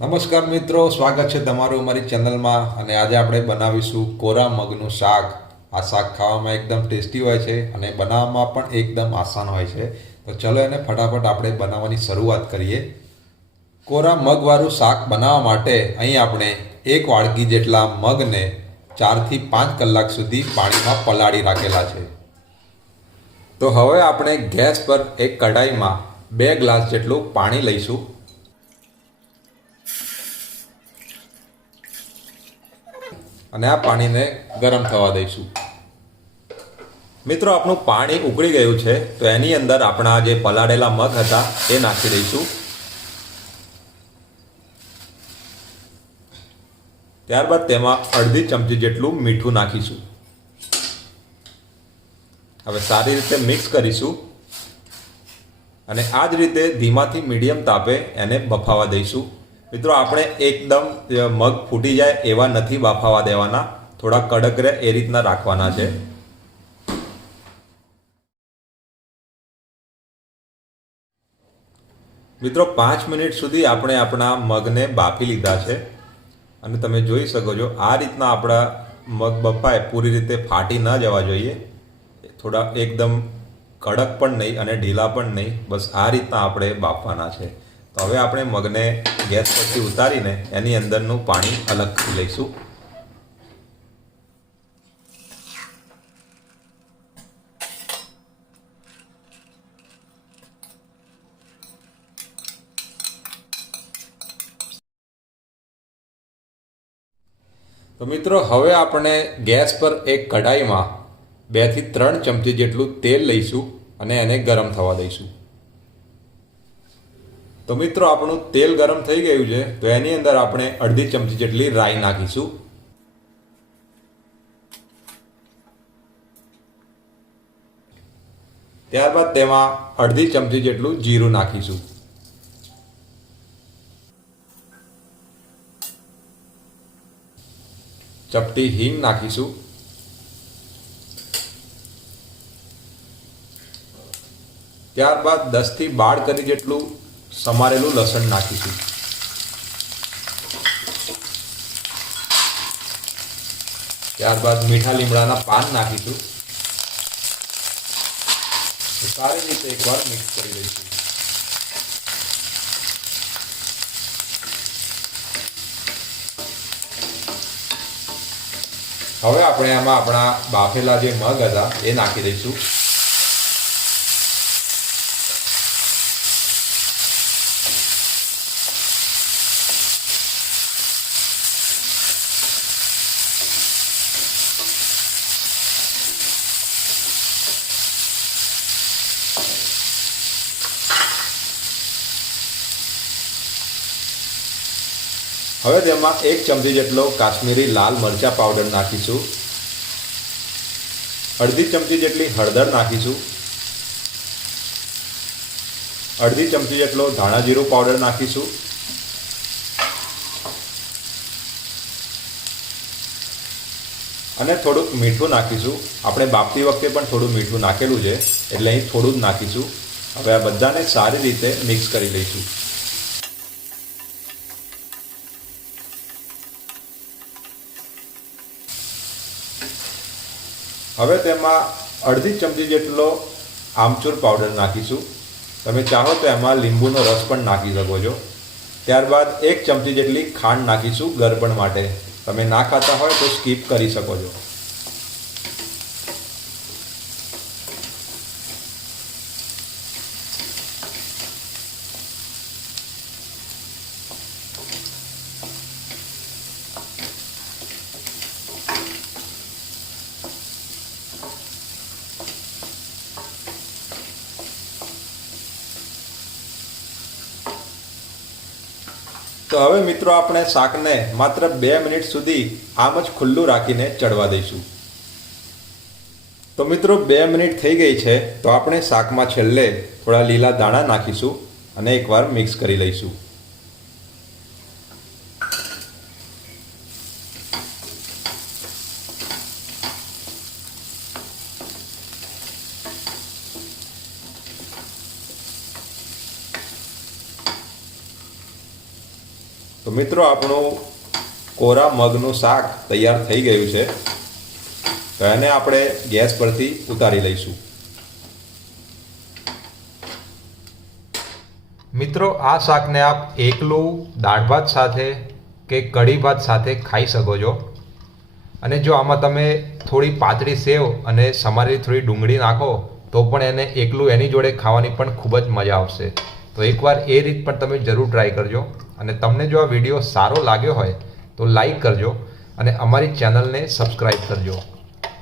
નમસ્કાર મિત્રો, સ્વાગત છે તમારું અમારી ચેનલમાં અને આજે આપણે બનાવીશું કોરા મગનું શાક. આ શાક ખાવામાં એકદમ ટેસ્ટી હોય છે અને બનાવવામાં પણ એકદમ આસાન હોય છે. તો ચલો એને ફટાફટ આપણે બનાવવાની શરૂઆત કરીએ. કોરા મગવાળું શાક બનાવવા માટે અહીં આપણે એક વાડકી જેટલા મગને ચારથી પાંચ કલાક સુધી પાણીમાં પલાળી રાખેલા છે. તો હવે આપણે ગેસ પર એક કઢાઈમાં બે ગ્લાસ જેટલું પાણી લઈશું. અને આ પાણીને ગરમ થવા દઈશું. મિત્રો, આપણું પાણી ઉકળી ગયું છે, તો એની અંદર આપણા જે પલાળેલા મગ હતા, એ નાખી દઈશું. ત્યારબાદ તેમાં અડધી ચમચી જેટલું મીઠું નાખીશું. હવે સારી રીતે મિક્સ કરીશું અને આ જ રીતે ધીમાથી મીડિયમ તાપે એને બફાવા દઈશું. મિત્રો, આપણે એકદમ મગ ફૂટી જાય એવા નથી બાફાવા દેવાના. થોડા કડક રહે એ રીતના રાખવાના છે. મિત્રો, પાંચ મિનિટ સુધી આપણે આપણા મગને બાફી લીધા છે. અને તમે જોઈ શકો છો, આ રીતના આપણા મગ બફાય પૂરી રીતે ફાટી ન જવા જોઈએ. થોડા એકદમ કડક પણ નહીં અને ઢીલા પણ નહીં. બસ આ રીતના આપણે બાફવાના છે. તો હવે આપણે મગને ગેસ પરથી ઉતારીને એની અંદરનું પાણી અલગ કરી લઈશું. તો મિત્રો, હવે આપણે ગેસ પર એક કઢાઈમાં બેથી ત્રણ ચમચી જેટલું તેલ લઈશું અને એને ગરમ થવા દઈશું. તો મિત્રો, આપણું તેલ ગરમ થઈ ગયું છે, તો એની અંદર આપણે અડધી ચમચી જેટલી રાઈ નાખીશું. ત્યારબાદ તેમાં અડધી ચમચી જેટલું જીરું નાખીશું. ચપટી હિંગ નાખીશું. ત્યારબાદ દસથી બાર કરી જેટલું સમારેલું લસણ નાખીશું. ત્યારબાદ મીઠા લીમડાના પાન નાખીશું. સારી રીતે એકવાર મિક્સ કરી લઈશું. હવે આપણે આમાં આપણા બાફેલા જે મગ હતા, એ નાખી દઈશું. હવે તેમાં એક ચમચી જેટલો કાશ્મીરી લાલ મરચા પાવડર નાખીશું. અડધી ચમચી જેટલી હળદર નાખીશું. અડધી ચમચી જેટલો ધાણા જીરું પાવડર નાખીશું. અને થોડુંક મીઠું નાખીશું. આપણે બાફતી વખતે પણ થોડું મીઠું નાખેલું છે. એટલે અહીં થોડું જ નાખીશું. હવે આ બધાને સારી રીતે મિક્સ કરી લઈશું. હવે તેમાં અડધી ચમચી જેટલો આમચૂર પાવડર નાખીશું. તમે ચાહો તો એમાં લીંબુનો રસ પણ નાખી શકો છો. ત્યારબાદ એક ચમચી જેટલી ખાંડ નાખીશું ગરબણ માટે. તમે ના ખાતા હોય તો સ્કીપ કરી શકો છો. તો હવે મિત્રો આપણે શાકને માત્ર બે મિનિટ સુધી આમ જ ખુલ્લું રાખીને ચડવા દઈશું. તો મિત્રો બે મિનિટ થઈ ગઈ છે, તો આપણે શાકમાં છેલ્લે થોડા લીલા દાણા નાખીશું અને એકવાર મિક્સ કરી લઈશું. તો મિત્રો, આપણું કોરા મગનું શાક તૈયાર થઈ ગયું છે. તો એને આપણે ગેસ પરથી ઉતારી લઈશું. મિત્રો, આ શાકને આપ એકલું દાળ ભાત સાથે કે કઢી ભાત સાથે ખાઈ શકો છો. અને જો આમાં તમે થોડી પાતળી સેવ અને સમારેલી થોડી ડુંગળી નાખો, તો પણ એને એકલું એની જોડે ખાવાની પણ ખૂબ જ મજા આવશે. તો એકવાર એ રીત પણ તમે જરૂર ટ્રાય કરજો. અને તમને જો આ વીડિયો સારો લાગ્યો હોય, તો લાઈક કરજો અને અમારી ચેનલને સબસ્ક્રાઈબ કરજો.